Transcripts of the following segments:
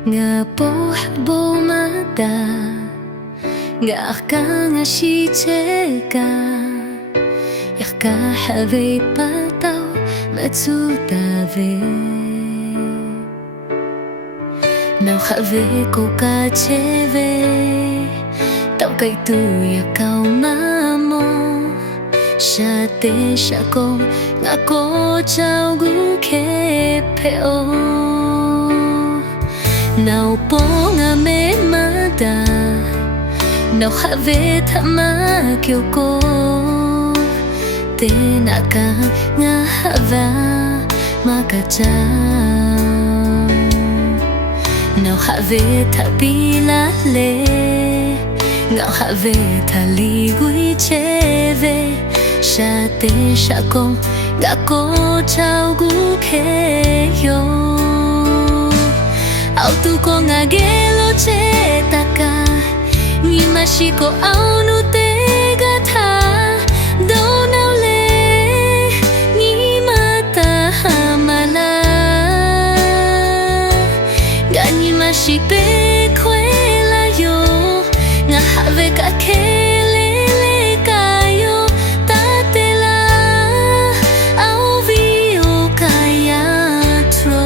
nga buhbo mata nga aka nga shicheka yaka have patao matsutave nào have ko ka cheve tao kai tu ya kau mamo sha te sha ko nga ko chao gu ke peo nào po nga me mata nào have thama kyo ko te naka nga hava makacha nào have thapila le ngạo have thali gui cheve sha te sha ko ga ko chao gu ke yo au tu ko nga gelo che taka ni mashiko au nu te ga tha do nau le ni mata hamala ga ni mashipe kwela yo nga have ka kele le kayo tatela au vio kaya tro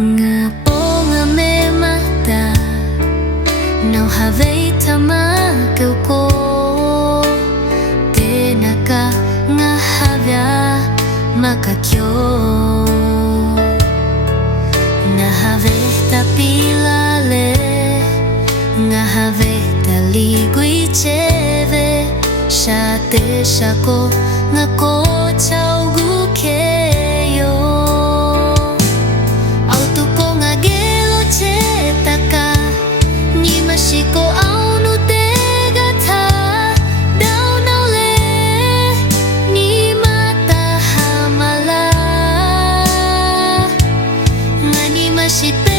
nga po nga me mata nào have thama kêu ko te naka nga havya makakyo na have tapila le nga have taligui cheve sha te sha ko nga ko chao gu ke yo mashiko au nu te ga tha dau nau le ni mata hamala ngani mashipe